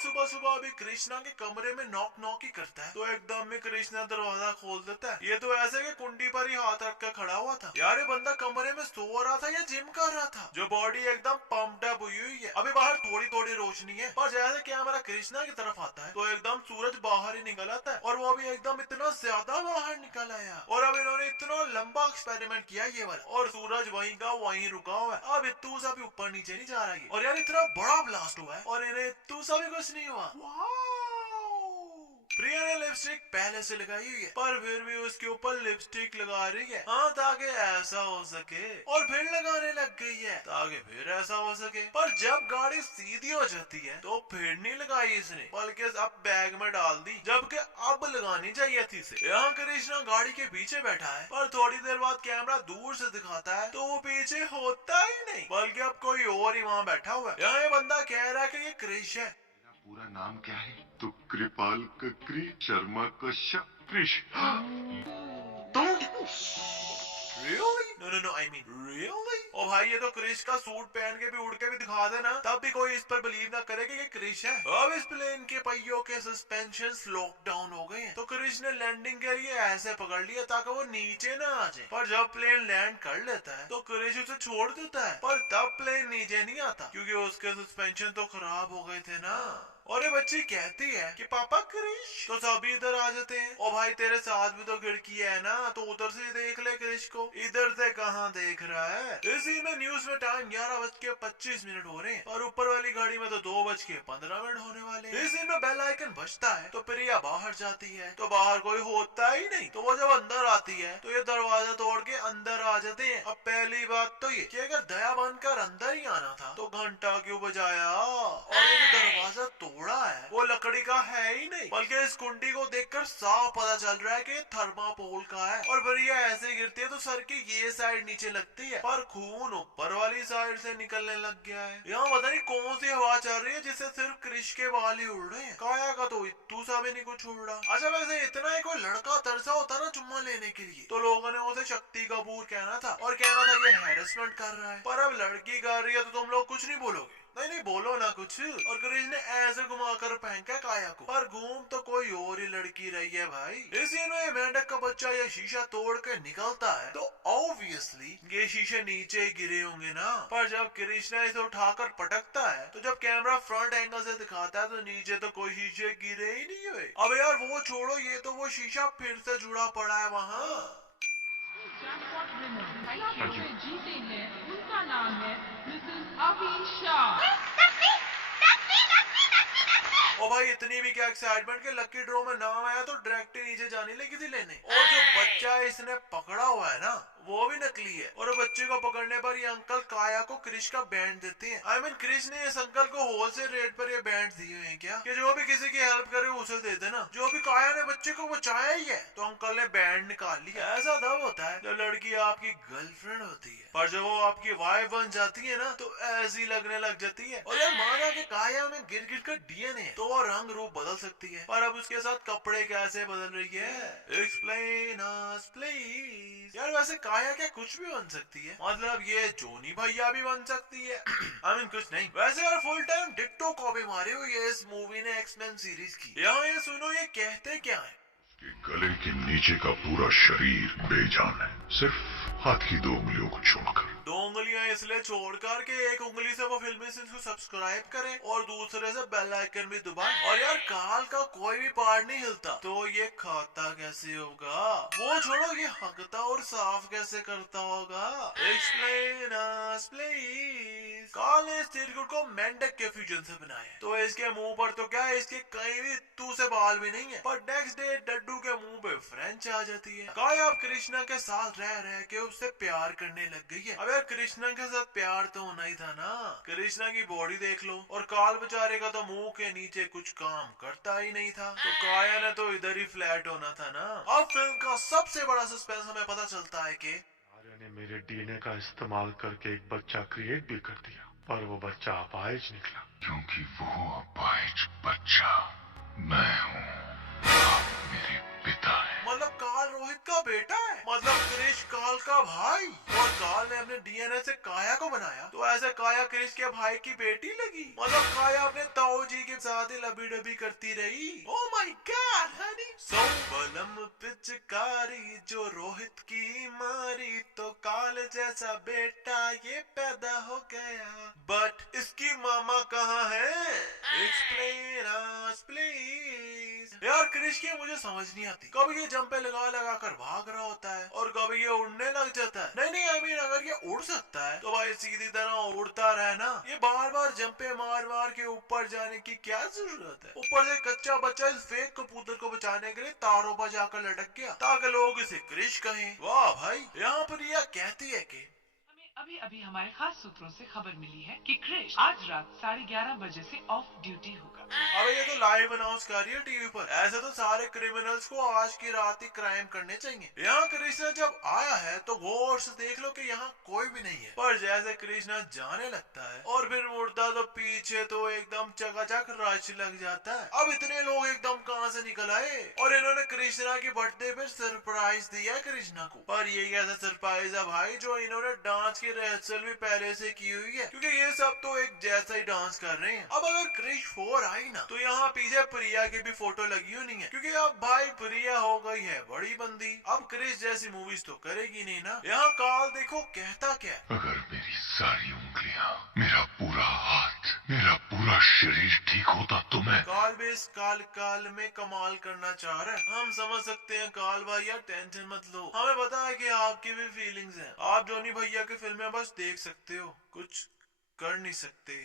सुबह सुबह अभी कृष्णा के कमरे में नॉक नॉक ही करता है तो एकदम में कृष्णा दरवाजा खोल देता है। ये तो ऐसे कि कुंडी पर ही हाथ रख कर खड़ा हुआ था। यार ये बंदा कमरे में सो रहा था या जिम कर रहा था, जो बॉडी एकदम पम्प्ड अप हुई हुई है। अभी बाहर थोड़ी थोड़ी रोशनी है, पर जैसे कैमरा कृष्णा की तरफ आता है तो एकदम सूरज बाहर ही निकल आता है, और वो भी एकदम इतना ज्यादा बाहर निकल आया। और अब इन्होंने इतना लंबा एक्सपेरिमेंट किया ये वाला, और सूरज वहीं का वहीं रुका हुआ है। अब इतू सा भी ऊपर नीचे नहीं जा रहा है, और यार इतना बड़ा ब्लास्ट हुआ है और इन्हें इतू सा भी कुछ नहीं हुआ। प्रिया ने लिपस्टिक पहले से लगाई हुई है, पर फिर भी उसके ऊपर लिपस्टिक लगा रही है, हाँ ताकि ऐसा हो सके, और फिर लगाने लग गई है ताकि फिर ऐसा हो सके। पर जब गाड़ी सीधी हो जाती है तो फिर नहीं लगाई इसने, बल्कि अब बैग में डाल दी, जबकि अब लगानी चाहिए थी इसे। यहाँ कृष्णा गाड़ी के पीछे बैठा है, पर थोड़ी देर बाद कैमरा दूर से दिखाता है तो वो पीछे होता ही नहीं, बल्कि अब कोई और ही वहाँ बैठा हुआ है। यहाँ ये बंदा कह रहा है कि ये क्रिश है। पूरा नाम क्या है? तो कृपाल ककरी शर्मा कृष। Really? No, I mean really? ओ भाई ये तो क्रिश का सूट पहन के भी उड़ के भी दिखा देना, तब भी कोई इस पर बिलीव ना करे कि ये क्रिश है। अब इस प्लेन के पहियों के सस्पेंशन लॉकडाउन हो गए हैं, तो क्रिश ने लैंडिंग के लिए ऐसे पकड़ लिया ताकि वो नीचे ना आ जाए। पर जब प्लेन लैंड कर लेता है तो क्रिश उसे छोड़ देता है, पर तब प्लेन नीचे नहीं आता क्योंकि उसके सस्पेंशन तो खराब हो गए थे ना। और ये बच्ची कहती है कि पापा क्रिश, तो सभी इधर आ जाते हैं। ओ भाई तेरे साथ भी तो खिड़की है ना, तो उधर से देख ले क्रिश को, इधर से कहाँ देख रहा है। इसी में न्यूज में टाइम 11:25 हो रहे हैं, और ऊपर वाली गाड़ी में तो 2:15 होने वाले हैं। इसी में बेल आइकन बजता है तो प्रिया बाहर जाती है, तो बाहर कोई होता ही नहीं। तो वो जब अंदर आती है तो ये दरवाजा तोड़ के अंदर आ जाते हैं। अब पहली बात तो ये कि अगर दया बनकर अंदर ही आना था तो घंटा क्यों बजाया, और ये जो दरवाजा तोड़ा है वो लकड़ी का है ही नहीं, बल्कि इस कुंडी को देखकर साफ पता चल रहा है कि थर्माकोल का है। और प्रिया ऐसे गिरती है तो सर की ये साइड नीचे लगती है, पर खून ऊपर वाली साइड से निकलने लग गया है। यहाँ पता नहीं कौन सी हवा चल रही है जिससे सिर्फ क्रिश के बाल ही उड़ रहे हैं, काया का तो इतू सा भी नहीं कुछ उड़ रहा। अच्छा वैसे इतना ही कोई लड़का तरसा होता ना चुम्मा लेने के लिए तो लोगों ने उसे शक्ति कपूर कहना था, और कहना था ये हैरेसमेंट कर रहा है। पर अब लड़की कर रही है तो तुम लोग कुछ नहीं बोलोगे? नहीं बोलो ना कुछ। और क्रिश ने ऐसे घुमाकर फेंका काया को, पर घूम तो कोई और ही लड़की रही है भाई। इसी में मेंढक का बच्चा ये शीशा तोड़ के निकलता है तो ऑब्वियसली ये शीशे नीचे गिरे होंगे ना। पर जब क्रिश ने इसे उठाकर पटकता है तो जब कैमरा फ्रंट एंगल से दिखाता है तो नीचे तो कोई शीशे गिरे ही नहीं हुए। अब यार वो छोड़ो, ये तो वो शीशा फिर से जुड़ा पड़ा है वहाँ। जीते हैं, उनका नाम है मिसेस अभी शाह। और भाई इतनी भी क्या एक्साइटमेंट के लकी ड्रॉ में नाम आया तो डायरेक्ट नीचे जाने लगी थी लेने। और जो बच्चा इसने पकड़ा हुआ है ना वो भी नकली है, और बच्चे को पकड़ने पर ये अंकल काया को क्रिश का बैंड देते हैं। I mean, क्रिश ने इस अंकल को होलसेल रेट पर ये बैंड दिए हैं क्या, कि जो भी किसी की हेल्प करे उसे दे देना। जो भी काया ने बच्चे को बचाया ही है तो अंकल ने बैंड निकाल लिया। ऐसा तब होता है जब लड़की आपकी गर्लफ्रेंड होती है, पर जब वो आपकी वाइफ बन जाती है ना तो ऐसी लगने लग जाती है। और यार माना कि काया में गिर गिर कर डीएनए है तो वो रंग रूप बदल सकती है, पर अब उसके साथ कपड़े कैसे बदल रही है? Explain us please. यार वैसे काया क्या कुछ भी बन सकती है, मतलब ये जोनी भैया भी बन सकती है। I mean, कुछ नहीं। वैसे यार फुल टाइम डिट्टो कॉपी मारी हुई है इस मूवी ने एक्समैन सीरीज की। यहाँ ये सुनो ये कहते क्या है। उसके गले के नीचे का पूरा शरीर बेजान है, सिर्फ हाथ की 2 उंगलियों को छोड़कर। 2 उंगलियां इसलिए छोड़कर के एक उंगली से वो फिल्मी सीन्स को सब्सक्राइब करे और दूसरे से बेल आइकन भी दबाए। और यार काल का कोई भी पार्ट नहीं हिलता तो ये खाता कैसे होगा? वो छोड़ो, ये हगता और साफ कैसे करता होगा? Explain us please. काल ने इस तिरकुट को मेंढक के फ्यूजन से बनाया है, तो इसके मुंह पर तो क्या है, इसके कहीं भी तू से बाल भी नहीं है। पर नेक्स्ट डे डड्डू के मुंह पे फ्रेंच आ जाती है। काया अब कृष्णा के साथ रह रह के उससे प्यार करने लग गई है। अब यार कृष्णा के साथ प्यार तो होना ही था ना। कृष्णा की बॉडी देख लो, और काल बेचारे का तो मुंह के नीचे कुछ काम करता ही नहीं था, तो काया ने तो इधर ही फ्लैट होना था ना। अब फिल्म का सबसे बड़ा सस्पेंस हमें पता चलता है कि आर्य ने मेरे डीएनए का इस्तेमाल करके एक बच्चा क्रिएट भी कर दिया, पर वो बच्चा अपाहिज निकला। क्योंकि वो अपाहिज बच्चा मैं हूँ, आप मेरे पिता है। मतलब काल रोहित का का बेटा है, मतलब क्रिश काल का भाई। और काल ने अपने डीएनए से काया को बनाया, तो ऐसे काया क्रिश के भाई की बेटी लगी। मतलब काया अपने ताऊ जी के साथ ही लबी डबी करती रही। Oh my God honey. So Balam Pichkari जो रोहित की मारी, तो काल जैसा बेटा ये पैदा हो गया। बट इसकी मामा कहाँ है? Explain us please. यार क्रिश की मुझे समझ नहीं आती, कभी ये जंपे लगा लगा कर भाग रहा होता है और कभी ये उड़ने लग जाता है। नहीं आई मीन अगर ये उड़ सकता है तो भाई सीधी तरह उड़ता रहे ना। ये बार बार जंपे मार मार के ऊपर जाने की क्या जरूरत है? ऊपर से कच्चा बच्चा इस फेक कबूतर को बचाने के लिए तारों पर जाकर लटक गया ताकि लोग इसे क्रिश कहें। वाह भाई। यहाँ पर यह कहती है कि अभी अभी हमारे खास सूत्रों से खबर मिली है कि क्रिश आज रात 11:30 बजे से ऑफ ड्यूटी होगा। अबे ये तो लाइव अनाउंस कर रही है टीवी पर। ऐसे तो सारे क्रिमिनल्स को आज की रात ही क्राइम करने चाहिए। यहाँ कृष्णा जब आया है तो गौर से देख लो कि यहाँ कोई भी नहीं है, पर जैसे कृष्णा जाने लगता है और फिर मुड़ता तो पीछे तो एकदम चकाचक रश लग जाता है। अब इतने लोग एकदम कहाँ से निकल आए और इन्होंने कृष्णा की बर्थडे पे सरप्राइज दिया है कृष्णा को। पर ये कैसा सरप्राइज है भाई जो इन्होंने डांस की रिहर्सल भी पहले से की हुई है, क्योंकि ये सब तो एक जैसा ही डांस कर रहे हैं। अब अगर क्रिश 4 आई ना तो यहाँ पीछे प्रिया की भी फोटो लगी होनी है, क्योंकि अब भाई प्रिया हो गई है बड़ी बंदी। अब क्रिश जैसी मूवीज तो करेगी नहीं ना। यहाँ काल देखो कहता क्या, अगर मेरी सारी उंगलियां, मेरा पूरा हाथ, मेरा पूरा शरीर ठीक होता तो मैं काल बेस काल में कमाल करना चाह रहा है। हम समझ सकते हैं काल भैया, टेंशन मत लो। हमें पता है कि आपकी भी फीलिंग्स हैं। आप जॉनी भैया की फिल्में बस देख सकते हो, कुछ कर नहीं सकते।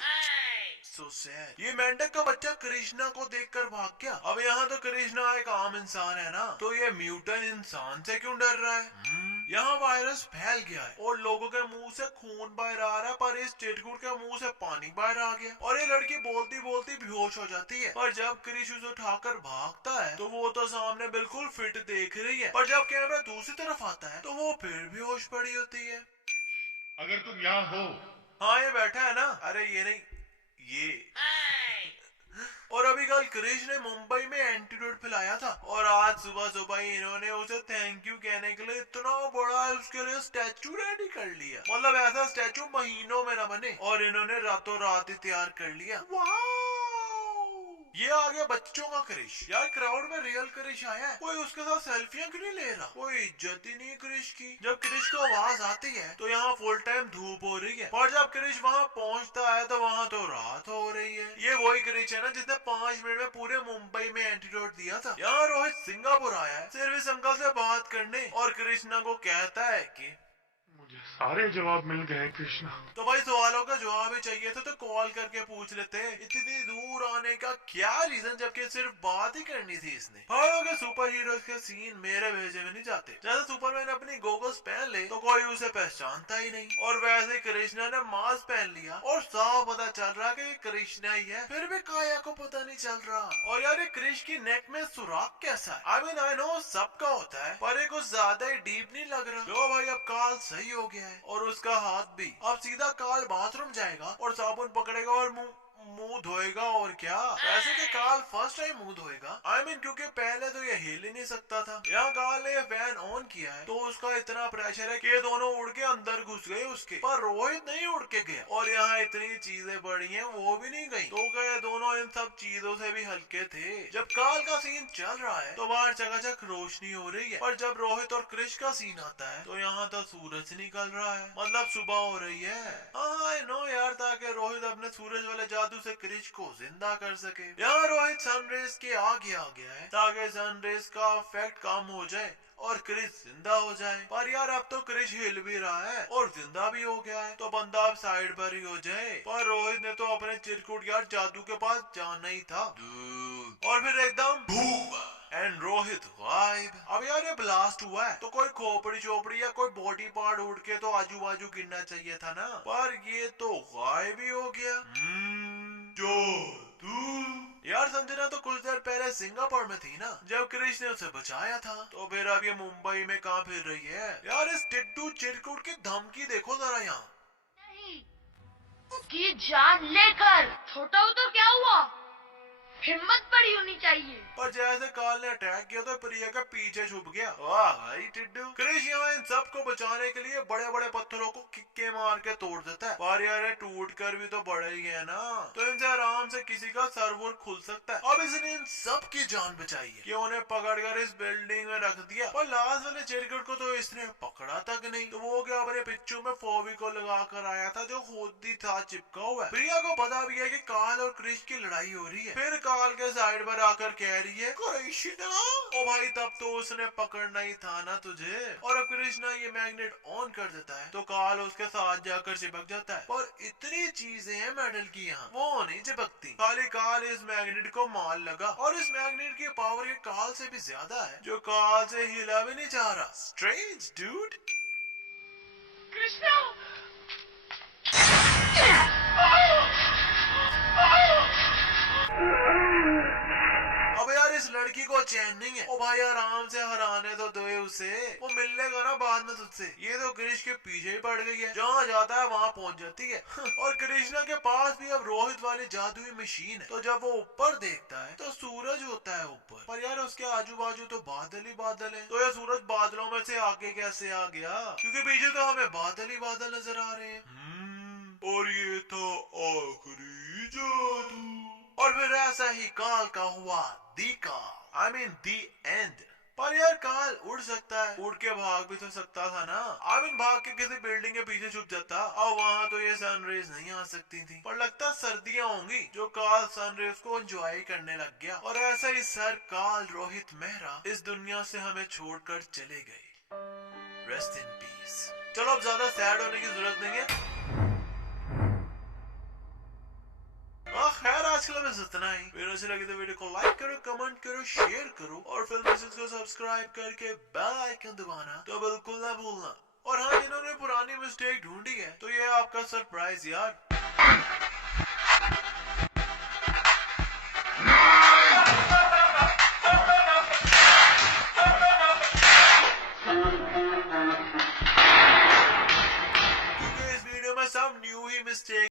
So sad। ये मेंढक का बच्चा कृष्णा को देखकर भाग गया। अब यहाँ तो कृष्णा एक आम इंसान है ना, तो ये म्यूटेंट इंसान से क्यों डर रहा है? यहाँ वायरस फैल गया है और लोगों के मुंह से खून बाहर आ रहा है, पर इस चिटकुट के मुंह से पानी बाहर आ गया और ये लड़की बोलती बोलती बेहोश हो जाती है। पर जब क्रिश उसे उठाकर भागता है तो वो तो सामने बिल्कुल फिट देख रही है, पर जब कैमरा दूसरी तरफ आता है तो वो फिर बेहोश पड़ी होती है। अगर तुम यहाँ हो। हाँ ये बैठा है ना। अरे ये नहीं, ये। और अभी कल क्रिश ने मुंबई में एंटीडोट पिलाया था और आज सुबह सुबह ही इन्होंने उसे थैंक यू कहने के लिए इतना बड़ा उसके लिए स्टैचू रेडी कर लिया। मतलब ऐसा स्टैचू महीनों में न बने और इन्होंने रातों रात ही तैयार कर लिया। ये आ गया बच्चों का क्रिश। यार क्राउड में रियल क्रिश आया है, कोई उसके साथ सेल्फियां क्यों नहीं ले रहा? कोई इज्जत ही नहीं क्रिश की। जब क्रिश को आवाज आती है तो यहाँ फुल टाइम धूप हो रही है, और जब क्रिश वहाँ पहुँचता है तो वहाँ तो रात हो रही है। ये वही क्रिश है ना जिसने 5 मिनट में पूरे मुंबई में एंटीडोट दिया था। यहाँ रोहित सिंगापुर आया है सर्विस अंकल से बात करने और कृष्णा को कहता है कि मुझे सारे जवाब मिल गए कृष्णा। तो भाई सवालों का जवाब ही चाहिए था तो कॉल करके पूछ लेते। इतनी दूर आने का क्या रीजन, जबकि सिर्फ बात ही करनी थी इसने। भाइयों के सुपर हीरोज के सीन मेरे भेजे में नहीं जाते। जैसे सुपरमैन अपनी गोगल्स पहन ले तो कोई उसे पहचानता ही नहीं, और वैसे कृष्णा ने मास्क पहन लिया और साफ पता चल रहा कि ये कृष्णा ही है, फिर भी काया को पता नहीं चल रहा। और यार ये क्रिश की नेक में सुराख कैसा है? आई मीन आई नो सबका होता है, पर ये कुछ ज्यादा ही डीप नहीं लग रहा। लो भाई अब काल सही हो गया है और उसका हाथ भी। अब सीधा काल बाथरूम जाएगा और साबुन पकड़ेगा और मुंह धोएगा। और क्या वैसे कि काल फर्स्ट टाइम मुंह धोएगा, आई मीन क्योंकि पहले तो ये हिल ही नहीं सकता था। यहाँ काल ने फैन ऑन किया है तो उसका इतना प्रेशर है कि ये दोनों उड़ के अंदर घुस गए उसके, पर रोहित नहीं उड़ के गया। और यहाँ इतनी चीजें पड़ी हैं वो भी नहीं गई, तो क्या दोनों इन सब चीजों से भी हल्के थे। जब काल का सीन चल रहा है तो बाहर चकाचक रोशनी हो रही है, पर जब रोहित और क्रिश का सीन आता है तो यहाँ तो सूरज निकल रहा है, मतलब सुबह हो रही है। हाँ आई नो यार, ताकि रोहित अपने सूरज वाले जादू से क्रिश को जिंदा कर सके। यहाँ रोहित सनरेज के आगे आ गया है ताकि सनरेज का इफेक्ट कम हो जाए और क्रिश जिंदा हो जाए। पर यार अब तो क्रिश हिल भी रहा है और जिंदा भी हो गया है, तो बंदा अब साइड पर ही हो जाए। पर रोहित ने तो अपने चिरकुट यार जादू के पास जाना ही था, और फिर एकदम बूम एंड रोहित गायब। अब यार ये ब्लास्ट हुआ है तो कोई खोपड़ी चोपड़ी या कोई बॉडी पार्ट उड़ के तो आजू बाजू गिरना चाहिए था ना, पर ये तो गायब ही हो गया। यार संजना तो कुछ देर पहले सिंगापुर में थी ना जब क्रिश ने उसे बचाया था, तो फिर अब ये मुंबई में कहाँ फिर रही है? यार इस टिट्टू चिरकुट की धमकी देखो जरा यहाँ। नहीं, उसकी जान लेकर। छोटा हो तो क्या हुआ, हिम्मत बड़ी होनी चाहिए। पर जैसे काल ने अटैक किया तो प्रिया के पीछे छुप गया। वाह भाई टिड्डू। क्रिश यहाँ इन सबको बचाने के लिए बड़े बड़े पत्थरों को किक्के मार के तोड़ देता है। पर यार टूट कर भी तो बड़े ही है ना, तो इनसे आराम से किसी का सर्वर खुल सकता है। अब इसने इन सब की जान बचाई है कि उन्हें पकड़कर इस बिल्डिंग में रख दिया। पर लास्ट वाले चिरकुट को तो इसने पकड़ा तक नहीं, तो वो क्या अपने पिच्चू में फोबिको लगा कर आया था जो खुद ही था चिपका हुआ है। प्रिया को पता भी है कि काल और क्रिश की लड़ाई हो रही है। फिर काल के साइड पर आकर कह रही है कृष्णा। ओ भाई तब तो उसने पकड़ना ही था ना तुझे। और अब कृष्णा ये मैग्नेट ऑन कर देता है तो काल उसके साथ जाकर चिपक जाता है। पर इतनी चीजें हैं मेडल की यहाँ, वो नहीं चिपकती। खाली काल इस मैग्नेट को मार लगा और इस मैग्नेट की पावर ये काल से भी ज्यादा है जो काल से हिला भी नहीं चाह रहा। Strange dude. कृष्णा अब यार इस लड़की को चैन नहीं है। ओ भाई आराम से हराने तो दो उसे, वो मिलने का ना बाद में तुझसे। ये तो कृष्ण के पीछे ही पड़ गई है, जहाँ जाता है वहाँ पहुँच जाती है। और कृष्णा के पास भी अब रोहित वाली जादुई मशीन है, तो जब वो ऊपर देखता है तो सूरज होता है ऊपर। पर यार उसके आजू बाजू तो बादल ही बादल है, तो ये सूरज बादलों में से आगे कैसे आ गया, क्योंकि पीछे तो हमें बादल ही बादल नजर आ रहे हैं। और ये था आखिरी जादू। और फिर ऐसा ही काल का हुआ दी एंड। पर यार काल उड़ सकता है, उड़ के भाग भी तो सकता था ना। भाग के किसी बिल्डिंग के पीछे छुप जाता और वहाँ तो ये सनरेज नहीं आ सकती थी। पर लगता सर्दियाँ होंगी जो काल सनरेज को एंजॉय करने लग गया। और ऐसा ही सर काल रोहित मेहरा इस दुनिया से हमें छोड़कर चले गए। Rest in peace. चलो अब ज्यादा सैड होने की जरूरत नहीं है। खैर आज के लिए बस इतना ही। वीडियो अच्छी लगी तो वीडियो को लाइक करो, कमेंट करो, शेयर करो और फिल्म को सब्सक्राइब करके बेल आइकन दबाना तो बिल्कुल ना भूलना। और हाँ, जिन्होंने पुरानी मिस्टेक ढूंढी है तो ये आपका सरप्राइज यार। क्योंकि इस वीडियो में सब न्यू ही मिस्टेक